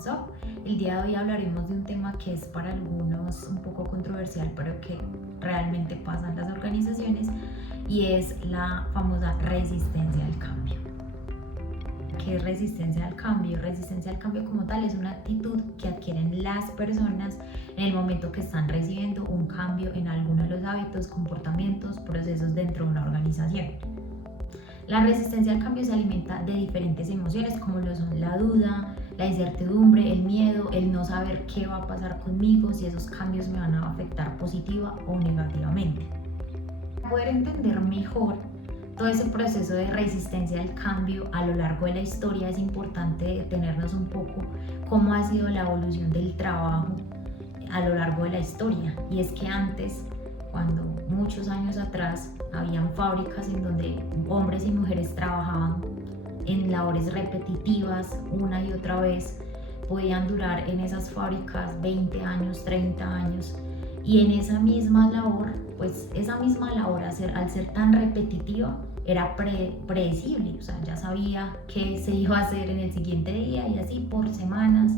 Women's Up. El día de hoy hablaremos de un tema que es para algunos un poco controversial, pero que realmente pasa en las organizaciones, y es la famosa resistencia al cambio. ¿Qué es resistencia al cambio? Resistencia al cambio como tal es una actitud que adquieren las personas en el momento que están recibiendo un cambio en alguno de los hábitos, comportamientos, procesos dentro de una organización. La resistencia al cambio se alimenta de diferentes emociones como lo son la duda, la incertidumbre, el miedo, el no saber qué va a pasar conmigo, si esos cambios me van a afectar positiva o negativamente. Para poder entender mejor todo ese proceso de resistencia al cambio a lo largo de la historia, es importante detenernos un poco cómo ha sido la evolución del trabajo a lo largo de la historia. Y es que antes, cuando muchos años atrás habían fábricas en donde hombres y mujeres trabajaban en labores repetitivas una y otra vez, podían durar en esas fábricas 20 años, 30 años, y en esa misma labor, pues esa misma labor al ser tan repetitiva era predecible, o sea, ya sabía qué se iba a hacer en el siguiente día y así por semanas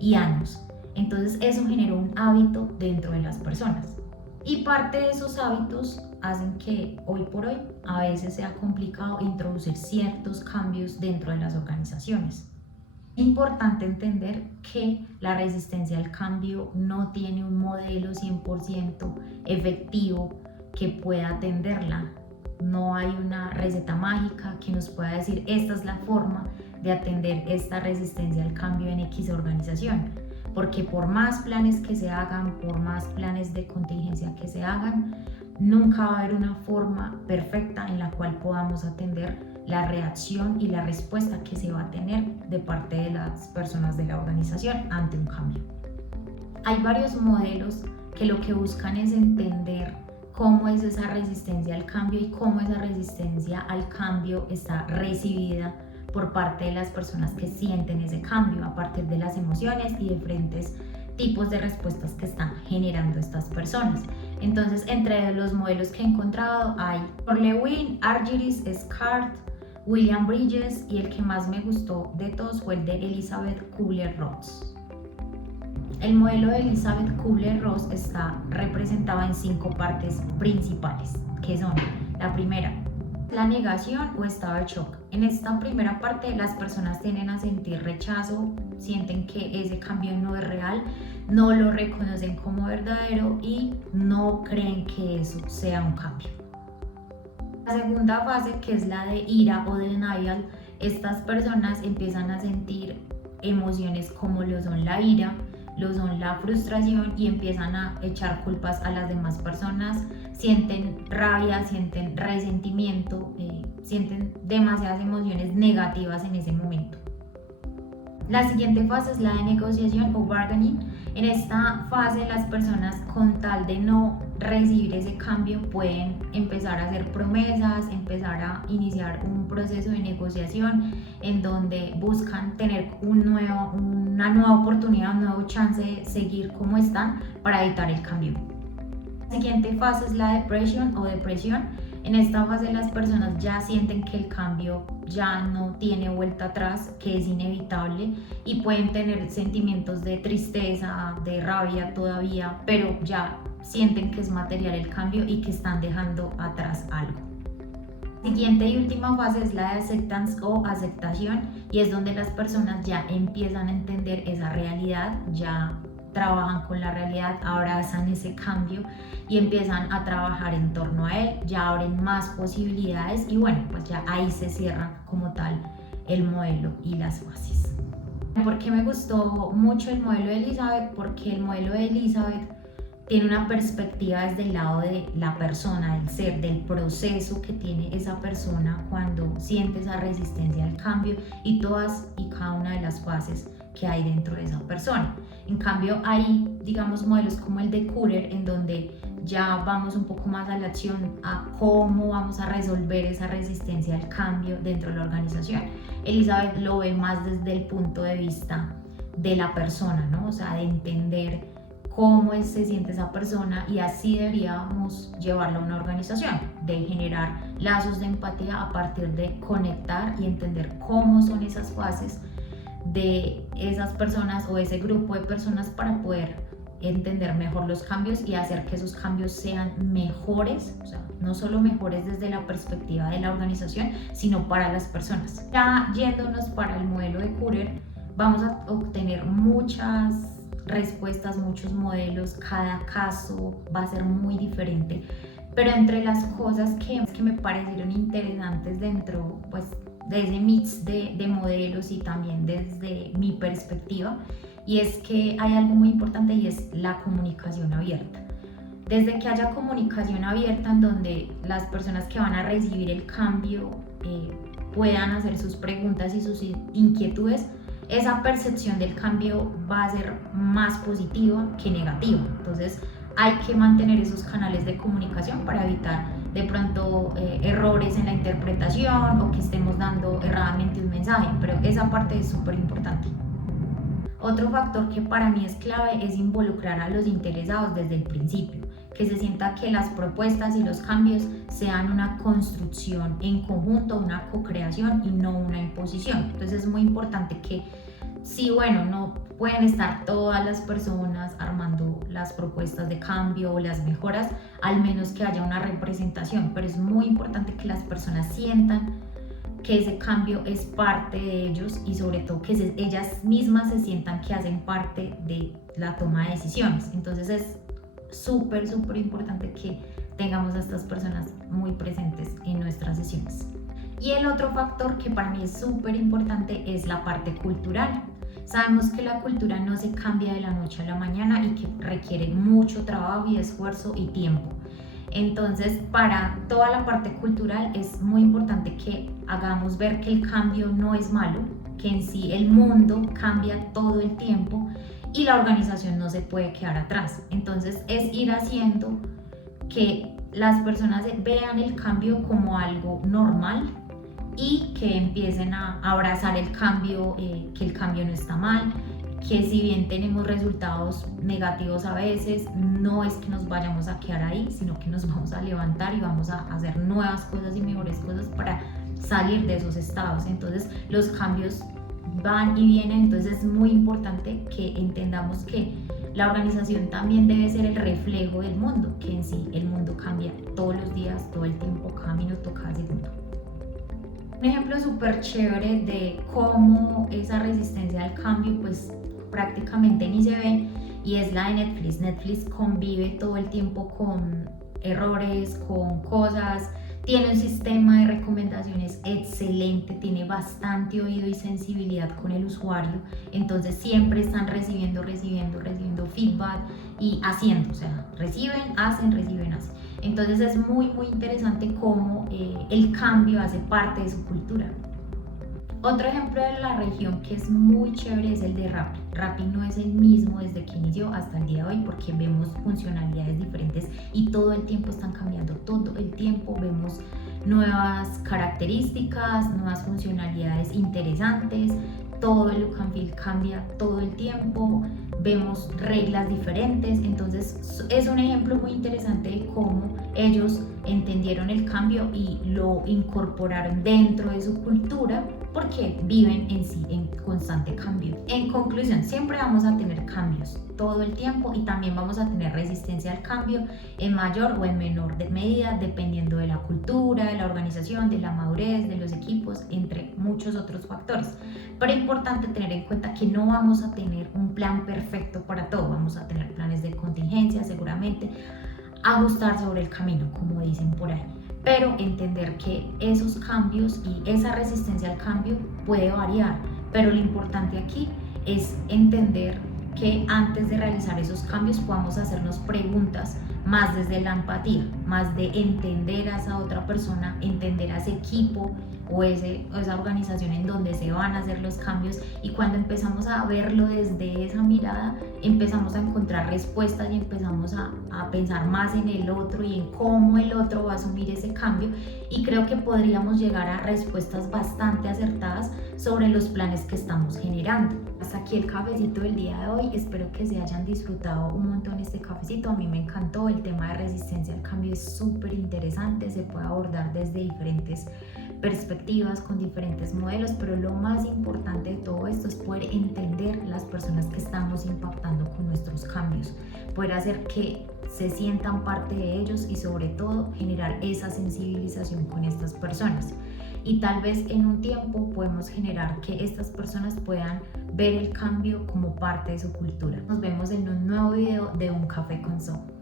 y años. Entonces eso generó un hábito dentro de las personas. Y parte de esos hábitos hacen que hoy por hoy a veces sea complicado introducir ciertos cambios dentro de las organizaciones. Es importante entender que la resistencia al cambio no tiene un modelo 100% efectivo que pueda atenderla. No hay una receta mágica que nos pueda decir esta es la forma de atender esta resistencia al cambio en X organización. Porque por más planes que se hagan, por más planes de contingencia que se hagan, nunca va a haber una forma perfecta en la cual podamos atender la reacción y la respuesta que se va a tener de parte de las personas de la organización ante un cambio. Hay varios modelos que lo que buscan es entender cómo es esa resistencia al cambio y cómo esa resistencia al cambio está recibida por parte de las personas que sienten ese cambio a partir de las emociones y diferentes tipos de respuestas que están generando estas personas. Entonces, entre los modelos que he encontrado hay Lewin, Argyris, Scott, William Bridges, y el que más me gustó de todos fue el de Elizabeth Kubler-Ross. El modelo de Elizabeth Kubler-Ross está representado en 5 partes principales, que son: la primera, la negación o estado de shock. En esta primera parte, las personas tienden a sentir rechazo, sienten que ese cambio no es real, no lo reconocen como verdadero y no creen que eso sea un cambio. La segunda fase, que es la de ira o denial, estas personas empiezan a sentir emociones como lo son la ira, lo son la frustración, y empiezan a echar culpas a las demás personas, sienten rabia, sienten resentimiento, sienten demasiadas emociones negativas en ese momento. La siguiente fase es la de negociación o bargaining. En esta fase, las personas, con tal de no recibir ese cambio, pueden empezar a hacer promesas, empezar a iniciar un proceso de negociación en donde buscan tener una nueva oportunidad, un nuevo chance de seguir como están para evitar el cambio. La siguiente fase es la depresión o depresión. En esta fase, las personas ya sienten que el cambio ya no tiene vuelta atrás, que es inevitable, y pueden tener sentimientos de tristeza, de rabia todavía, pero ya sienten que es material el cambio y que están dejando atrás algo. La siguiente y última fase es la de acceptance o aceptación, y es donde las personas ya empiezan a entender esa realidad, ya trabajan con la realidad, abrazan ese cambio y empiezan a trabajar en torno a él, ya abren más posibilidades, y bueno, pues ya ahí se cierra como tal el modelo y las fases. ¿Por qué me gustó mucho el modelo de Elizabeth? Porque el modelo de Elizabeth tiene una perspectiva desde el lado de la persona, del ser, del proceso que tiene esa persona cuando siente esa resistencia al cambio y todas y cada una de las fases que hay dentro de esa persona. En cambio, hay, digamos, modelos como el de Kubler, en donde ya vamos un poco más a la acción, a cómo vamos a resolver esa resistencia al cambio dentro de la organización. Elizabeth lo ve más desde el punto de vista de la persona, ¿no? O sea, de entender cómo se siente esa persona, y así deberíamos llevarla a una organización, de generar lazos de empatía a partir de conectar y entender cómo son esas fases de esas personas o ese grupo de personas para poder entender mejor los cambios y hacer que esos cambios sean mejores, o sea, no solo mejores desde la perspectiva de la organización, sino para las personas. Ya yéndonos para el modelo de Courier, vamos a obtener muchas respuestas, muchos modelos, cada caso va a ser muy diferente, pero entre las cosas que me parecieron interesantes dentro pues, de ese mix de modelos y también desde mi perspectiva, y es que hay algo muy importante y es la comunicación abierta. Desde que haya comunicación abierta en donde las personas que van a recibir el cambio puedan hacer sus preguntas y sus inquietudes, esa percepción del cambio va a ser más positiva que negativa. Entonces hay que mantener esos canales de comunicación para evitar de pronto errores en la interpretación o que estemos dando erradamente un mensaje, pero esa parte es súper importante. Otro factor que para mí es clave es involucrar a los interesados desde el principio, que se sienta que las propuestas y los cambios sean una construcción en conjunto, una co-creación y no una imposición. Entonces es muy importante que sí, bueno, no pueden estar todas las personas armando las propuestas de cambio o las mejoras, al menos que haya una representación, pero es muy importante que las personas sientan que ese cambio es parte de ellos y sobre todo que ellas mismas se sientan que hacen parte de la toma de decisiones. Entonces es súper importante que tengamos a estas personas muy presentes en nuestras sesiones. Y el otro factor que para mí es súper importante es la parte cultural. Sabemos que la cultura no se cambia de la noche a la mañana y que requiere mucho trabajo y esfuerzo y tiempo. Entonces, para toda la parte cultural es muy importante que hagamos ver que el cambio no es malo, que en sí el mundo cambia todo el tiempo y la organización no se puede quedar atrás. Entonces, es ir haciendo que las personas vean el cambio como algo normal y que empiecen a abrazar el cambio, que el cambio no está mal, que si bien tenemos resultados negativos a veces, no es que nos vayamos a quedar ahí, sino que nos vamos a levantar y vamos a hacer nuevas cosas y mejores cosas para salir de esos estados. Entonces los cambios van y vienen, entonces es muy importante que entendamos que la organización también debe ser el reflejo del mundo, que en sí el mundo cambia todos los días, todo el tiempo, cada minuto, cada segundo. Un ejemplo súper chévere de cómo esa resistencia al cambio pues prácticamente ni se ve y es la de Netflix. Netflix convive todo el tiempo con errores, con cosas, tiene un sistema de recomendaciones excelente, tiene bastante oído y sensibilidad con el usuario, entonces siempre están recibiendo feedback y haciendo, o sea, reciben, hacen. Entonces es muy interesante cómo el cambio hace parte de su cultura. Otro ejemplo de la región que es muy chévere es el de Rappi. Rappi no es el mismo desde que inició hasta el día de hoy porque vemos funcionalidades diferentes y todo el tiempo están cambiando, todo el tiempo vemos nuevas características, nuevas funcionalidades interesantes, todo el look and feel cambia todo el tiempo, vemos reglas diferentes, entonces es un ejemplo muy interesante de cómo ellos entendieron el cambio y lo incorporaron dentro de su cultura porque viven en sí en constante cambio. En conclusión, siempre vamos a tener cambios todo el tiempo y también vamos a tener resistencia al cambio en mayor o en menor medida dependiendo de la cultura, de la organización, de la madurez, de los equipos, entre muchos otros factores. Pero es importante tener en cuenta que no vamos a tener un plan perfecto para todo, vamos a tener planes de contingencia seguramente, ajustar sobre el camino, como dicen por ahí. Pero entender que esos cambios y esa resistencia al cambio puede variar, pero lo importante aquí es entender que antes de realizar esos cambios podamos hacernos preguntas más desde la empatía, más de entender a esa otra persona, entender a ese equipo o esa organización en donde se van a hacer los cambios, y cuando empezamos a verlo desde esa mirada empezamos a encontrar respuestas y empezamos a pensar más en el otro y en cómo el otro va a asumir ese cambio, y creo que podríamos llegar a respuestas bastante acertadas sobre los planes que estamos generando. Hasta aquí el cafecito del día de hoy, espero que se hayan disfrutado un montón este cafecito, a mí me encantó, el tema de resistencia al cambio es súper interesante, se puede abordar desde diferentes perspectivas, con diferentes modelos, pero lo más importante de todo esto es poder entender las personas que estamos impactando con nuestros cambios, poder hacer que se sientan parte de ellos y sobre todo generar esa sensibilización con estas personas. Y tal vez en un tiempo podemos generar que estas personas puedan ver el cambio como parte de su cultura. Nos vemos en un nuevo video de Un Café con So.